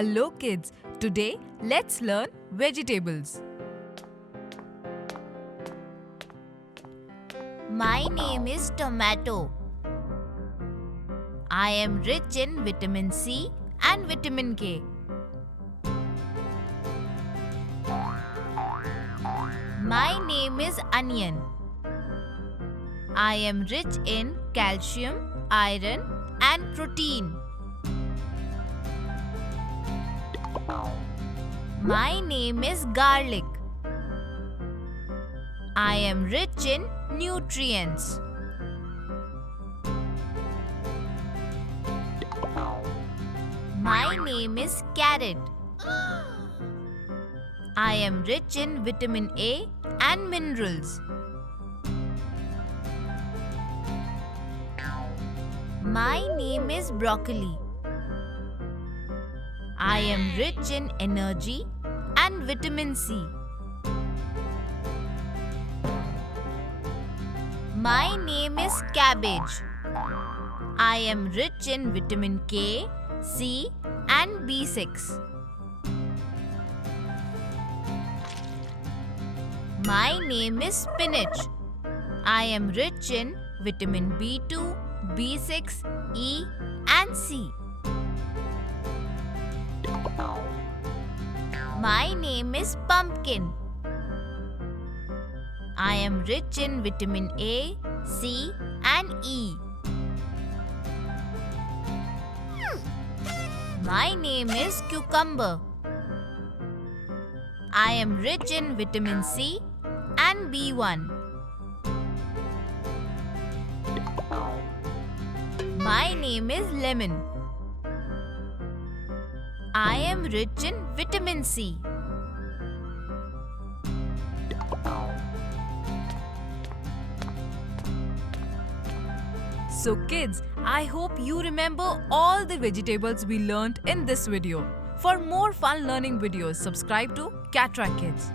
Hello kids, today let's learn vegetables. My name is Tomato. I am rich in vitamin C and vitamin K. My name is Onion. I am rich in calcium, iron and protein. My name is Garlic. I am rich in nutrients. My name is Carrot. I am rich in vitamin A and minerals. My name is Broccoli. I am rich in energy and vitamin C. My name is Cabbage. I am rich in vitamin K, C and B6. My name is Spinach. I am rich in vitamin B2, B6, E and C. My name is Pumpkin. I am rich in vitamin A, C and E. My name is Cucumber. I am rich in vitamin C and B1. My name is Lemon. I am rich in vitamin C. So kids, I hope you remember all the vegetables we learnt in this video. For more fun learning videos, subscribe to Catrack Kids.